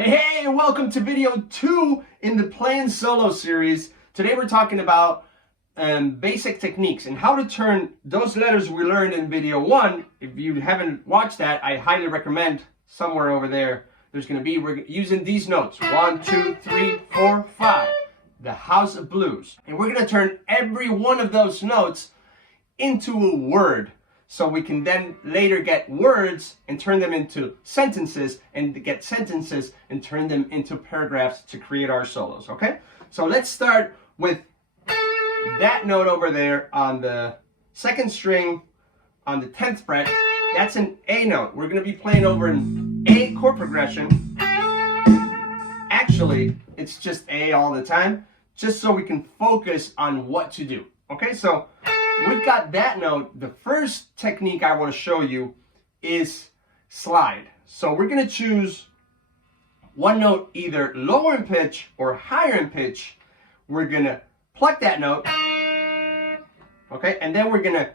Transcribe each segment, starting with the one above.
Hey, and welcome to video 2 in the Playing Solo series. Today we're talking about basic techniques and how to turn those letters we learned in video 1. If you haven't watched that, I highly recommend. Somewhere over there, we're using these notes. 1, 2, 3, 4, 5. The House of Blues. And we're going to turn every one of those notes into a word. So we can then later get words and turn them into sentences, and get sentences and turn them into paragraphs to create our solos, okay? So let's start with that note over there on the 2nd string on the 10th fret. That's an A note. We're going to be playing over an A chord progression. Actually, it's just A all the time, just so we can focus on what to do, okay? So we've got that note. The first technique I want to show you is slide. So we're going to choose one note either lower in pitch or higher in pitch. We're going to pluck that note, okay, and then we're going to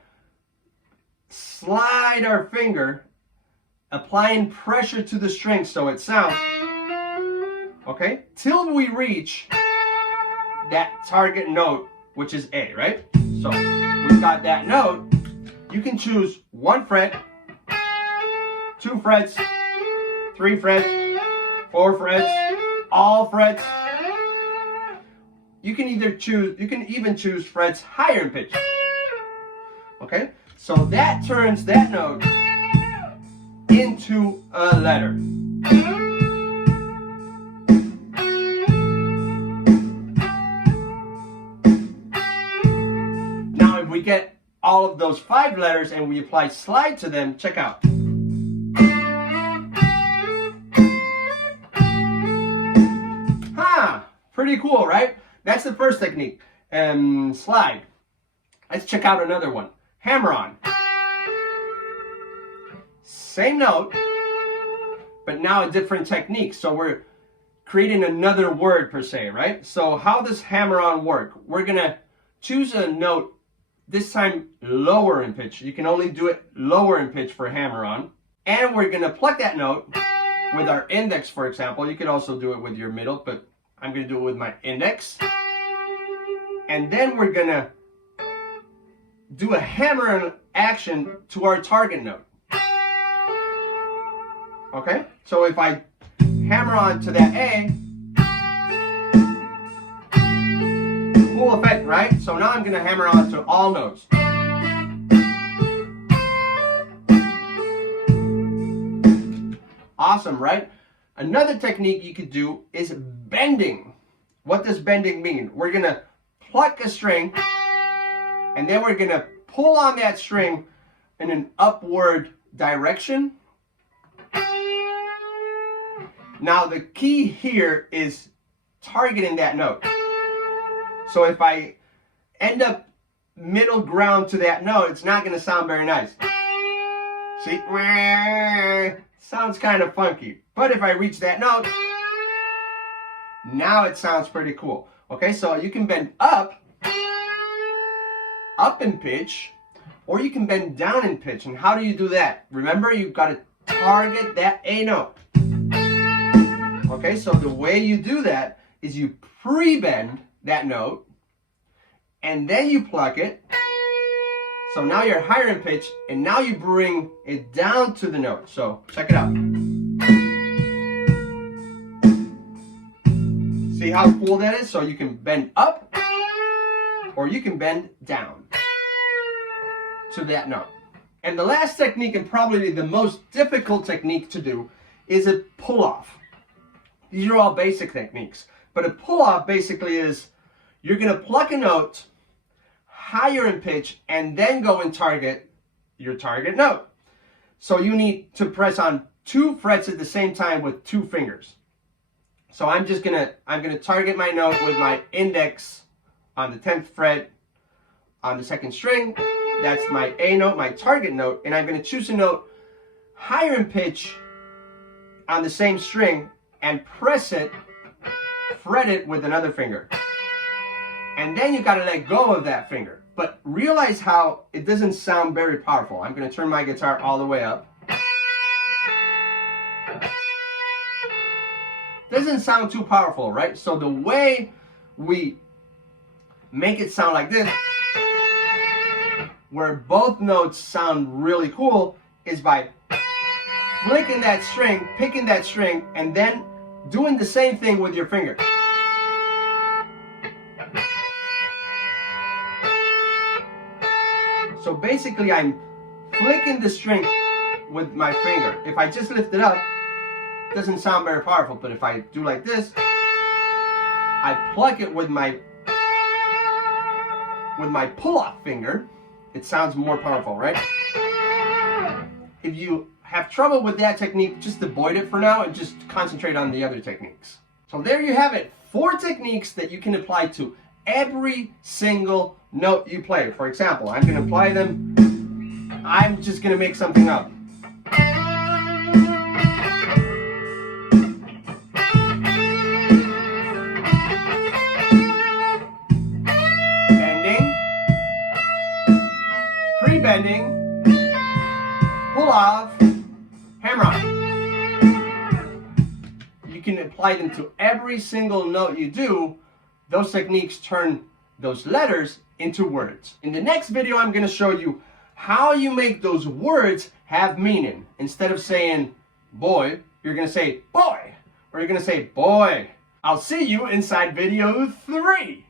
slide our finger, applying pressure to the string so it sounds, okay, till we reach that target note, which is A, right? So we've got that note. You can choose 1 fret, 2 frets, 3 frets, 4 frets, all frets. You can even choose frets higher in pitch. Okay? So that turns that note into a letter. We get all of those 5 letters and we apply slide to them. Check out. Pretty cool, right? That's the first technique. Slide. Let's check out another one. Hammer on. Same note, but now a different technique. So we're creating another word per se, right? So how does hammer on work? We're gonna choose a note, this time lower in pitch. You can only do it lower in pitch for hammer on. And we're going to pluck that note with our index, for example. You could also do it with your middle, but I'm going to do it with my index. And then we're going to do a hammer on action to our target note. Okay? So if I hammer on to that A, cool effect, right? So now I'm going to hammer on to all notes. Awesome, right? Another technique you could do is bending. What does bending mean? We're going to pluck a string, and then we're going to pull on that string in an upward direction. Now the key here is targeting that note. So if I end up middle ground to that note, it's not going to sound very nice. See? Sounds kind of funky. But if I reach that note, now it sounds pretty cool. Okay, so you can bend up in pitch, or you can bend down in pitch. And how do you do that? Remember, you've got to target that A note. Okay, so the way you do that is you pre-bend that note, and then you pluck it. So now you're higher in pitch, and now you bring it down to the note. So check it out. See how cool that is? So you can bend up, or you can bend down to that note. And the last technique, and probably the most difficult technique to do, is a pull-off. These are all basic techniques. But a pull-off basically is you're going to pluck a note higher in pitch and then go and target your target note. So you need to press on 2 frets at the same time with 2 fingers. So I'm gonna target my note with my index on the 10th fret on the 2nd string. That's my A note, my target note, and I'm going to choose a note higher in pitch on the same string and press it, fret it with another finger. And then you got to let go of that finger. But realize how it doesn't sound very powerful. I'm going to turn my guitar all the way up. doesn't sound too powerful, right? So the way we make it sound like this, where both notes sound really cool, is by flicking that string, picking that string, and then doing the same thing with your finger. So basically I'm flicking the string with my finger. If I just lift it up, it doesn't sound very powerful, but if I do like this, I pluck it with my pull-off finger, it sounds more powerful, right? If you have trouble with that technique, just avoid it for now and just concentrate on the other techniques. So there you have it, 4 techniques that you can apply to every single note you play. For example, I'm going to apply them. I'm just going to make something up. Bending, pre-bending, pull off, hammer on. You can apply them to every single note you do. Those techniques turn those letters into words. In the next video, I'm going to show you how you make those words have meaning. Instead of saying boy, you're going to say boy, or you're going to say boy. I'll see you inside video 3.